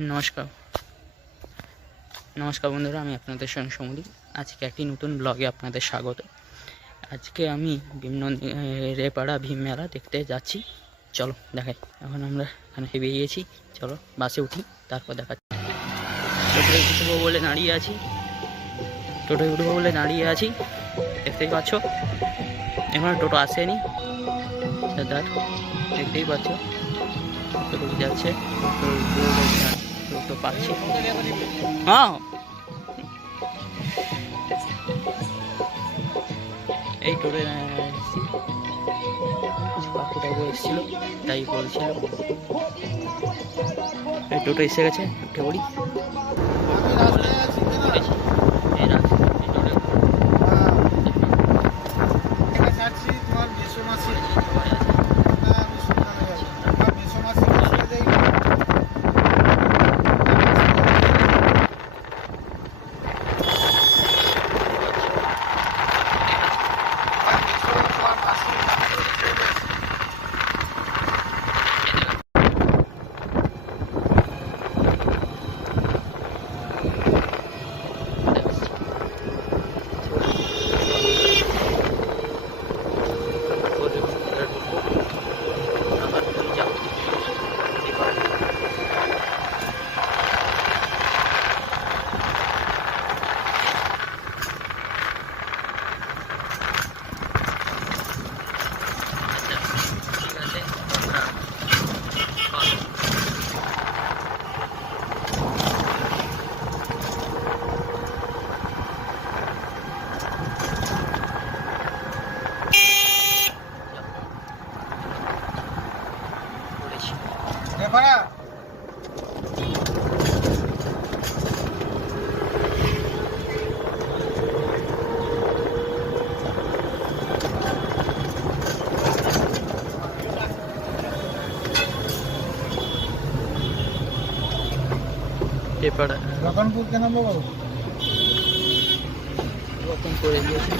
নমস্কার নমস্কার বন্ধুরা, আমি আপনাদের সঙ্গে সমুদ্র। আজকে একটি নতুন ব্লগে আপনাদের স্বাগত। আজকে আমি রেপাড়া ভীম মেলা দেখতে যাচ্ছি। চলো দেখাই। এখন আমরা এখানে বেরিয়েছি, চলো বাসে উঠি, তারপর দেখাচ্ছি। টোটোয় উঠবো বলে দাঁড়িয়ে আছি, দেখতেই পাচ্ছ। এখন টোটো আসেনি, দেখতেই পাচ্ছ টোটো যাচ্ছে, টোটো পাচ্ছি। হ্যাঁ, এই টোটো কাকুটাও এসেছিল, তাই বলছিল। এই টোটো এসে গেছে, উঠে পড়ি। রতনপুর কেন বাবু? রতনপুরে গিয়েছি।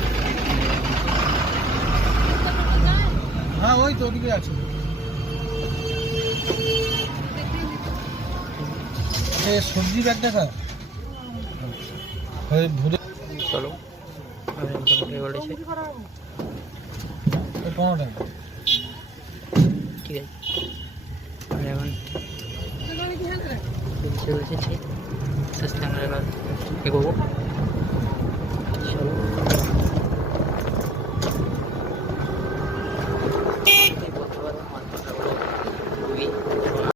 হ্যাঁ, ওই তো ওদিকে আছে। সবজি ব্যাগ দেখা ভুলে চলো, উঠে পড়েছে। 15 টাকা। ঠিক আছে, আমি এখন বসেছি, আস্তে আস্তে আমরা এবার এগোবো।